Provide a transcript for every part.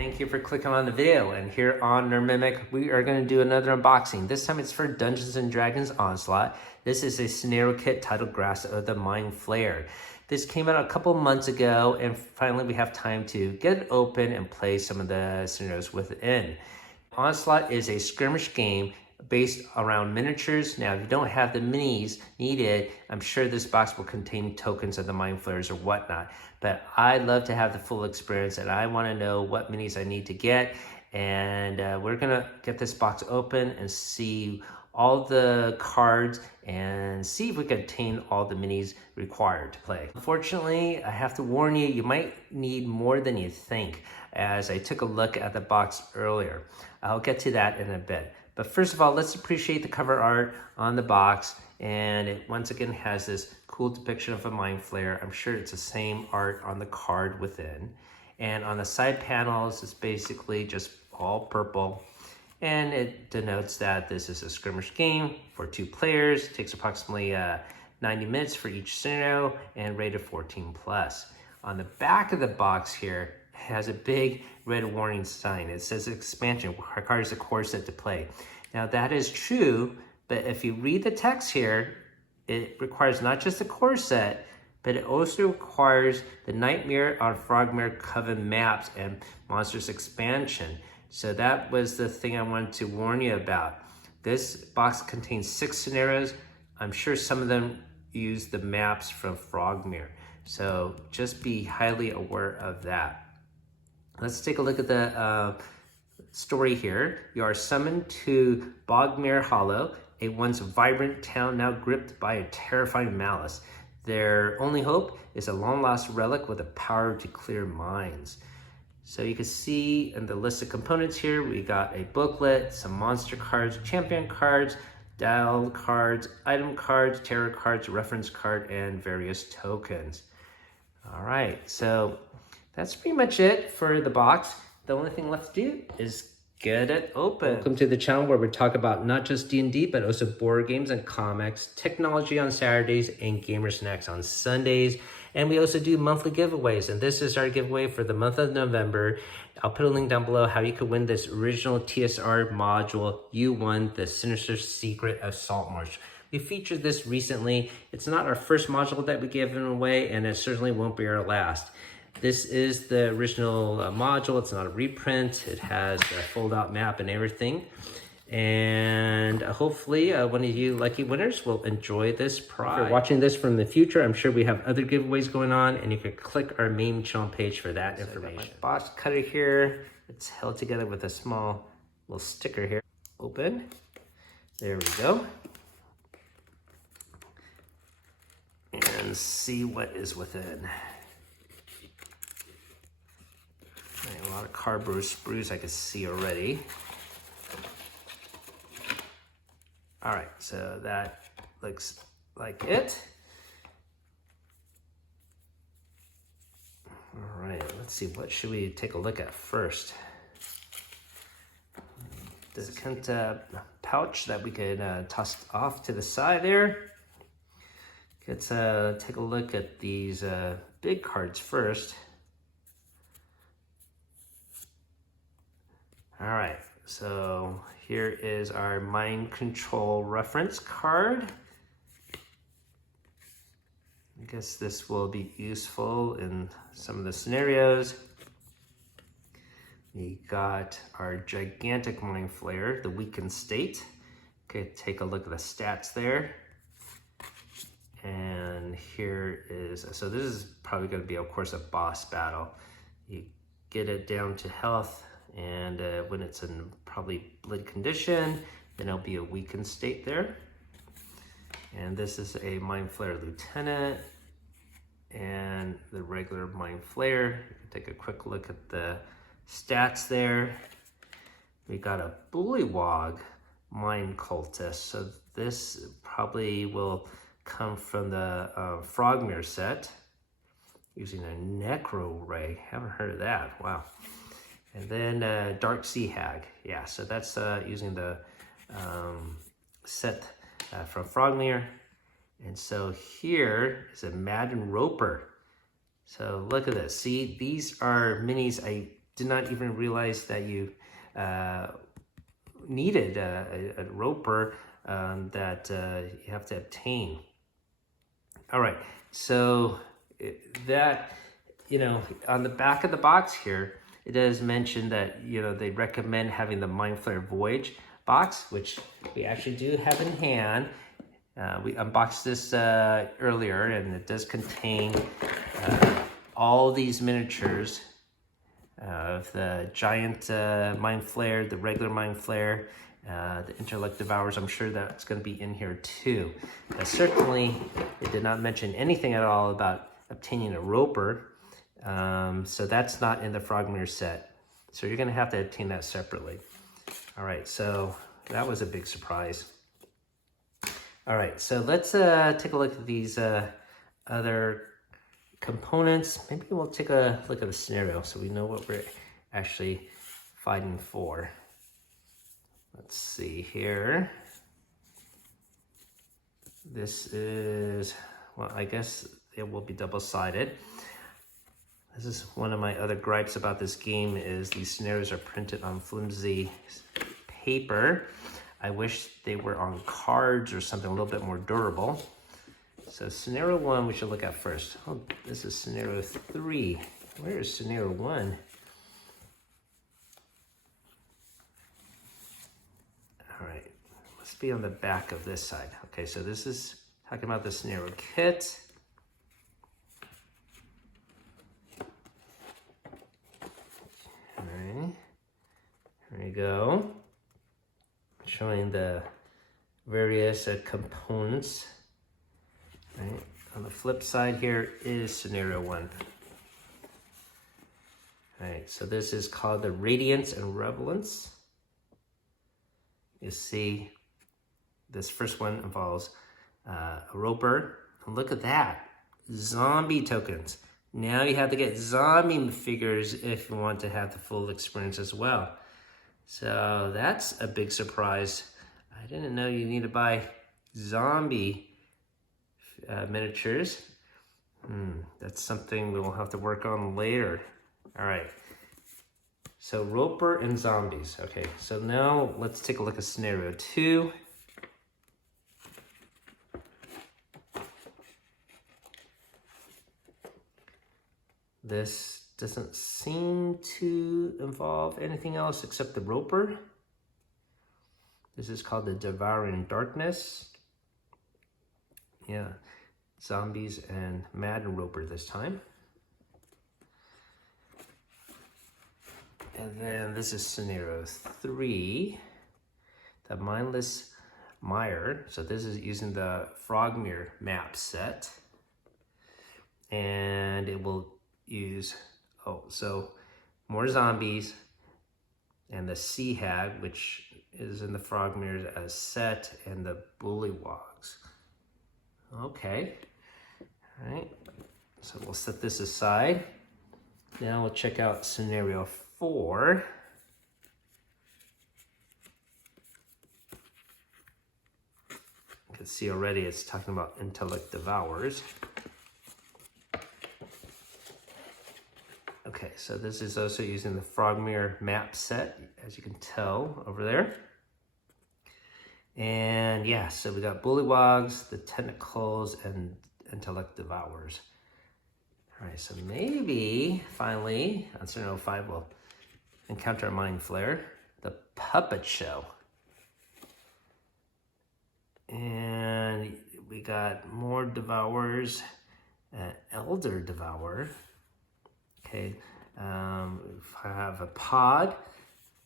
Thank you for clicking on the video, and here on Nerd Mimic, we are going to do another unboxing. This time it's for Dungeons & Dragons Onslaught. This is a scenario kit titled Grasp of the Mind Flayer. This came out a couple months ago, and finally we have time to get it open and play some of the scenarios within. Onslaught is a skirmish game based around miniatures. Now, if you don't have the minis needed, I'm sure this box will contain tokens of the Mind Flayers or whatnot. But I'd love to have the full experience, and I want to know what minis I need to get. And we're going to get this box open and see all the cards and see if we can obtain all the minis required to play. Unfortunately, I have to warn you, you might need more than you think, as I took a look at the box earlier. I'll get to that in a bit. But first of all, let's appreciate the cover art on the box. And it once again has this cool depiction of a Mind Flayer. I'm sure it's the same art on the card within. And on the side panels, it's basically just all purple. And it denotes that this is a skirmish game for 2 players. It takes approximately 90 minutes for each scenario and rated 14+. On the back of the box here, has a big red warning sign. It says expansion requires a core set to play. Now that is true, but if you read the text here, it requires not just the core set, but it also requires the Nightmare on Frogmere Coven maps and Monsters expansion. So that was the thing I wanted to warn you about. This box contains 6 scenarios. I'm sure some of them use the maps from Frogmere. So just be highly aware of that. Let's take a look at the story here. You are summoned to Bogmere Hollow, a once vibrant town now gripped by a terrifying malice. Their only hope is a long-lost relic with the power to clear minds. So you can see in the list of components here, we got a booklet, some monster cards, champion cards, dial cards, item cards, tarot cards, reference card, and various tokens. All right, so that's pretty much it for the box. The only thing left to do is get it open. Welcome to the channel where we talk about not just D&D, but also board games and comics, technology on Saturdays, and gamer snacks on Sundays. And we also do monthly giveaways. And this is our giveaway for the month of November. I'll put a link down below how you can win this original TSR module. You won the Sinister Secret of Saltmarch. We featured this recently. It's not our first module that we gave away, and it certainly won't be our last. This is the original module. It's not a reprint. It has a fold-out map and everything. And hopefully one of you lucky winners will enjoy this prize. If you're watching this from the future, I'm sure we have other giveaways going on, and you can click our main channel page for that information. Box cutter here. It's held together with a small little sticker here. Open. There we go. And see what is within. A lot of cardboard sprues I can see already. All right, so that looks like it. All right, let's see, what should we take a look at first? There's a kind of pouch that we could toss off to the side there. Let's take a look at these big cards first. All right, so here is our mind control reference card. I guess this will be useful in some of the scenarios. We got our gigantic Mind Flayer, the weakened state. Okay, take a look at the stats there. And here is, so this is probably going to be, of course, a boss battle. You get it down to health. And when it's in probably blood condition, then it'll be a weakened state there. And this is a Mind Flayer Lieutenant and the regular Mind Flayer. Take a quick look at the stats there. We got a Bullywog Mind Cultist. So this probably will come from the Frogmere set using a Necro Ray. Haven't heard of that. Wow. And then Dark Sea Hag. Yeah, so that's using the set from Frogmere. And so here is a Madden Roper. So look at this. See, these are minis I did not even realize that you needed a roper that you have to obtain. All right, so that, on the back of the box here, it does mention that, they recommend having the Mind Flayer Voyage box, which we actually do have in hand. We unboxed this earlier, and it does contain all these miniatures of the giant Mind Flayer, the regular Mind Flayer, the Intellect Devours. I'm sure that's going to be in here too. Certainly, it did not mention anything at all about obtaining a roper. So that's not in the Frogmere set. So you're going to have to obtain that separately. All right, so that was a big surprise. All right, so let's take a look at these other components. Maybe we'll take a look at the scenario so we know what we're actually fighting for. Let's see here. This is, well, I guess it will be double-sided. This is one of my other gripes about this game, is these scenarios are printed on flimsy paper. I wish they were on cards or something a little bit more durable. So scenario 1 we should look at first. Oh, this is scenario 3. Where is scenario 1? All right, must be on the back of this side. Okay, so this is talking about the scenario kit. Okay, here we go. Showing the various components. Right. On the flip side here is scenario 1. All right, so this is called the Radiance and Relevance. You see, this first one involves a roper. And look at that, zombie tokens. Now you have to get zombie figures if you want to have the full experience as well. So that's a big surprise. I didn't know you need to buy zombie miniatures. That's something we'll have to work on later. All right. So roper and zombies. Okay, so now let's take a look at scenario 2. This doesn't seem to involve anything else except the roper. This is called the Devouring Darkness. Yeah, zombies and Mad Roper this time. And then this is scenario 3, the Mindless Mire. So this is using the Frogmere map set. And it will use, so more zombies and the Sea Hag, which is in the Frogmere as set, and the Bullywogs. Okay, all right, so we'll set this aside. Now we'll check out scenario 4. You can see already it's talking about Intellect Devours. Okay, so this is also using the Frogmere map set, as you can tell over there. And yeah, so we got Bullywogs, the Tentacles, and Intellect Devours. All right, so maybe finally on scenario 5 we'll encounter a Mind Flayer, the Puppet Show. And we got more Devours, Elder Devourer. Okay, I have a Pod,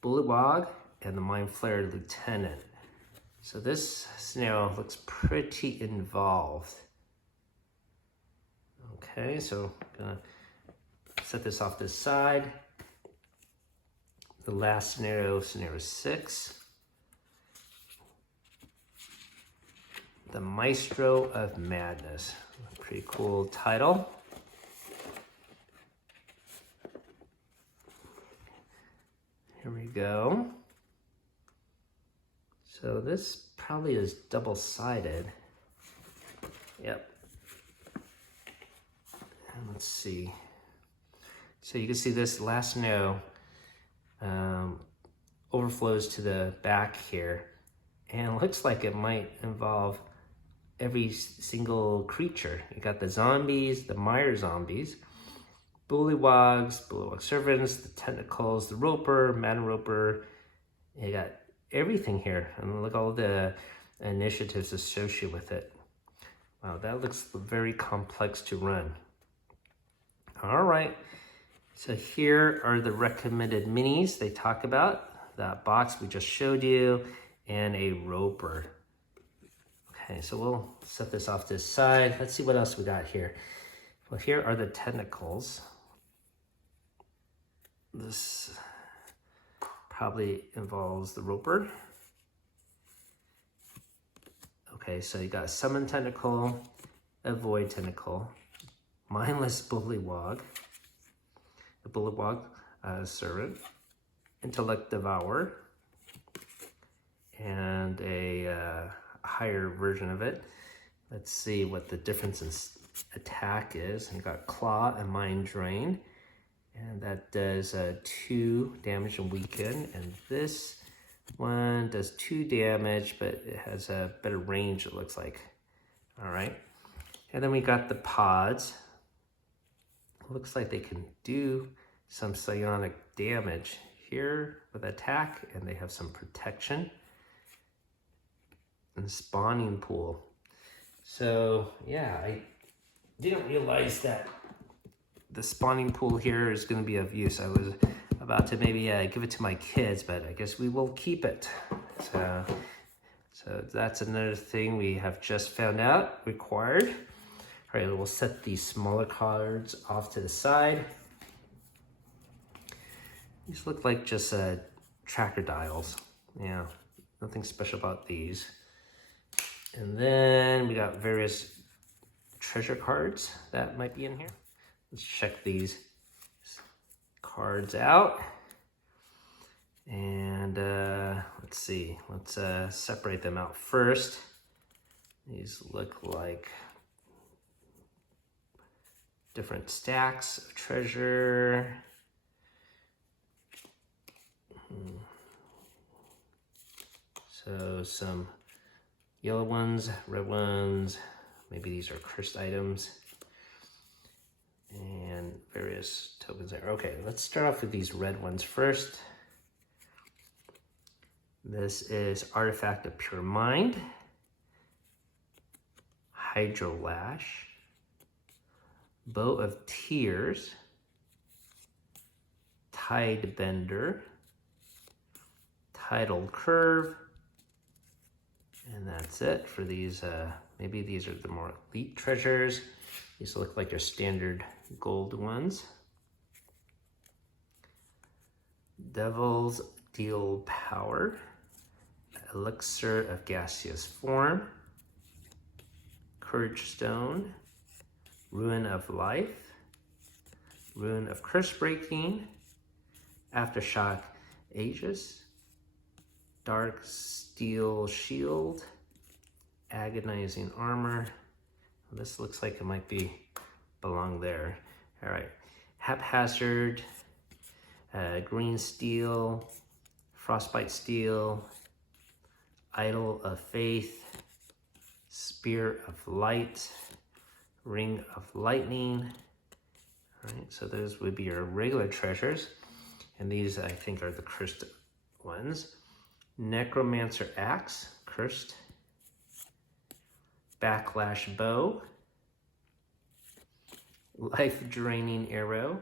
Bullywog, and the Mind Flayer Lieutenant. So this scenario looks pretty involved. Okay, so I'm gonna set this off this side. The last scenario, scenario 6. The Maestro of Madness. Pretty cool title. Here we go. So this probably is double-sided. Yep. And let's see. So you can see this last scenario overflows to the back here, and it looks like it might involve every single creature. You got the zombies, the Meyer zombies, bullywog servants, the tentacles, the roper, man roper. You got everything here, and look at all the initiatives associated with it. Wow, that looks very complex to run. All right, so here are the recommended minis they talk about. That box we just showed you, and a roper. Okay, so we'll set this off to the side. Let's see what else we got here. Well, here are the tentacles. This probably involves the roper. Okay, so you got a summon tentacle, a void tentacle, mindless bullywog, a bullywog servant, intellect devourer, and a higher version of it. Let's see what the difference in attack is. And you got claw and mind drain, and that does 2 damage and weaken. And this one does 2 damage, but it has a better range, it looks like. All right, and then we got the pods. Looks like they can do some psionic damage here with attack, and they have some protection. And spawning pool. So yeah, I didn't realize that the spawning pool here is going to be of use. I was about to maybe give it to my kids, but I guess we will keep it. So that's another thing we have just found out required. All right, we'll set these smaller cards off to the side. These look like just tracker dials. Yeah, nothing special about these. And then we got various treasure cards that might be in here. Let's check these cards out. And let's see, let's separate them out first. These look like different stacks of treasure. So some yellow ones, red ones, maybe these are cursed items, and various tokens there. Okay, let's start off with these red ones first. This is Artifact of Pure Mind, Hydro Lash, Bow of Tears, Tide Bender, Tidal Curve, and that's it for these. Maybe these are the more elite treasures. These look like your standard gold ones. Devil's Deal Power, Elixir of Gaseous Form, Courage Stone, Ruin of Life, Ruin of Curse Breaking, Aftershock Aegis, Dark Steel Shield, Agonizing Armor. Well, this looks like it might belong there. All right, Haphazard, Green Steel, Frostbite Steel, Idol of Faith, Spear of Light, Ring of Lightning. All right, so those would be your regular treasures. And these, I think, are the cursed ones. Necromancer Axe, cursed. Backlash Bow. Life Draining Arrow.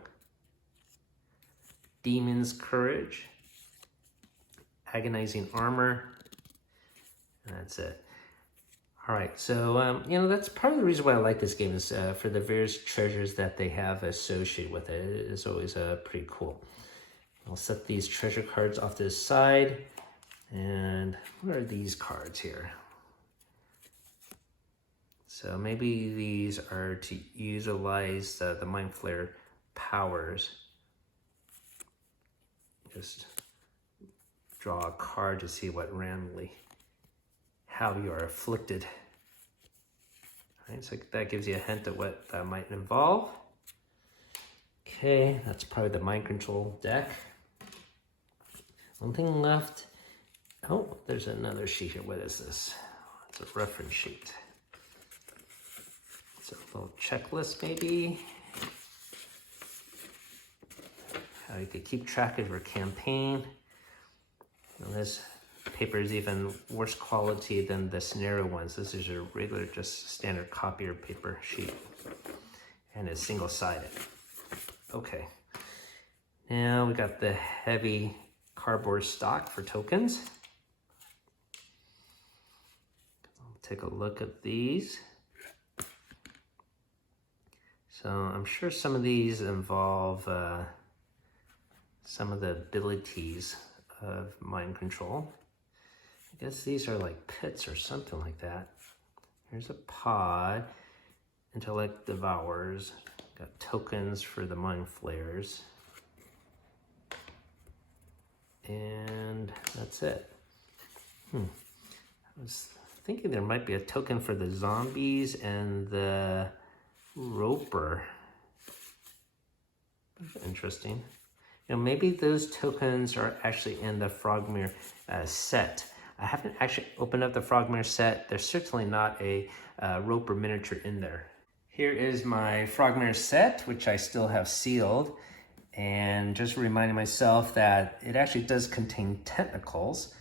Demon's Courage. Agonizing Armor. And that's it. All right, so, that's part of the reason why I like this game is for the various treasures that they have associated with it. It is always pretty cool. I'll set these treasure cards off to the side. And what are these cards here? So maybe these are to utilize the Mind Flayer powers. Just draw a card to see what randomly, how you are afflicted. All right, so that gives you a hint of what that might involve. Okay, that's probably the mind control deck. One thing left. Oh, there's another sheet here. What is this? It's a reference sheet. It's a little checklist maybe. How you could keep track of your campaign. And this paper is even worse quality than the scenario ones. This is your regular, just standard copier paper sheet. And it's single-sided. Okay. Now we got the heavy cardboard stock for tokens. I'll take a look at these. So I'm sure some of these involve some of the abilities of mind control. I guess these are like pits or something like that. Here's a pod. Intellect devours. Got tokens for the mind flayers. And that's it. I was thinking there might be a token for the zombies and the roper. Interesting. You know, maybe those tokens are actually in the Frogmere set. I haven't actually opened up the Frogmere set. There's certainly not a roper miniature in there. Here is my Frogmere set, which I still have sealed. And just reminding myself that it actually does contain tentacles.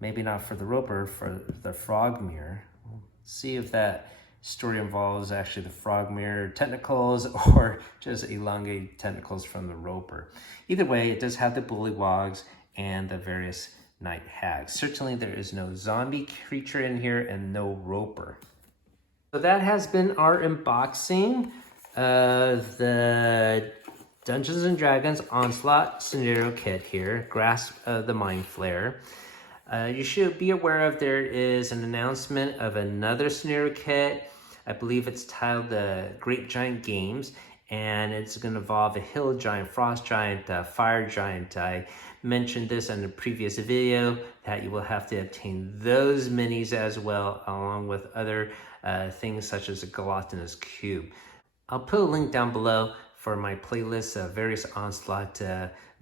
Maybe not for the roper, for the Frogmere. We'll see if that story involves actually the Frogmere tentacles or just elongated tentacles from the roper. Either way, it does have the bullywogs and the various night hags. Certainly there is no zombie creature in here and no roper. So that has been our unboxing of the Dungeons and Dragons Onslaught scenario kit here, Grasp of the Mind Flayer. You should be aware of there is an announcement of another scenario kit. I believe it's titled the Great Giant Games, and it's going to involve a hill giant, frost giant, fire giant. I mentioned this in a previous video that you will have to obtain those minis as well, along with other things such as a gelatinous cube. I'll put a link down below for my playlist of various Onslaught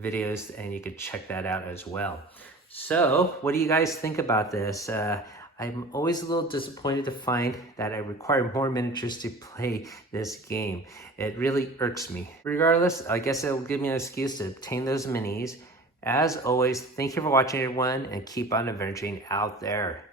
videos, and you can check that out as well. So, what do you guys think about this? I'm always a little disappointed to find that I require more miniatures to play this game. It really irks me. Regardless, I guess it will give me an excuse to obtain those minis. As always, thank you for watching, everyone, and keep on adventuring out there.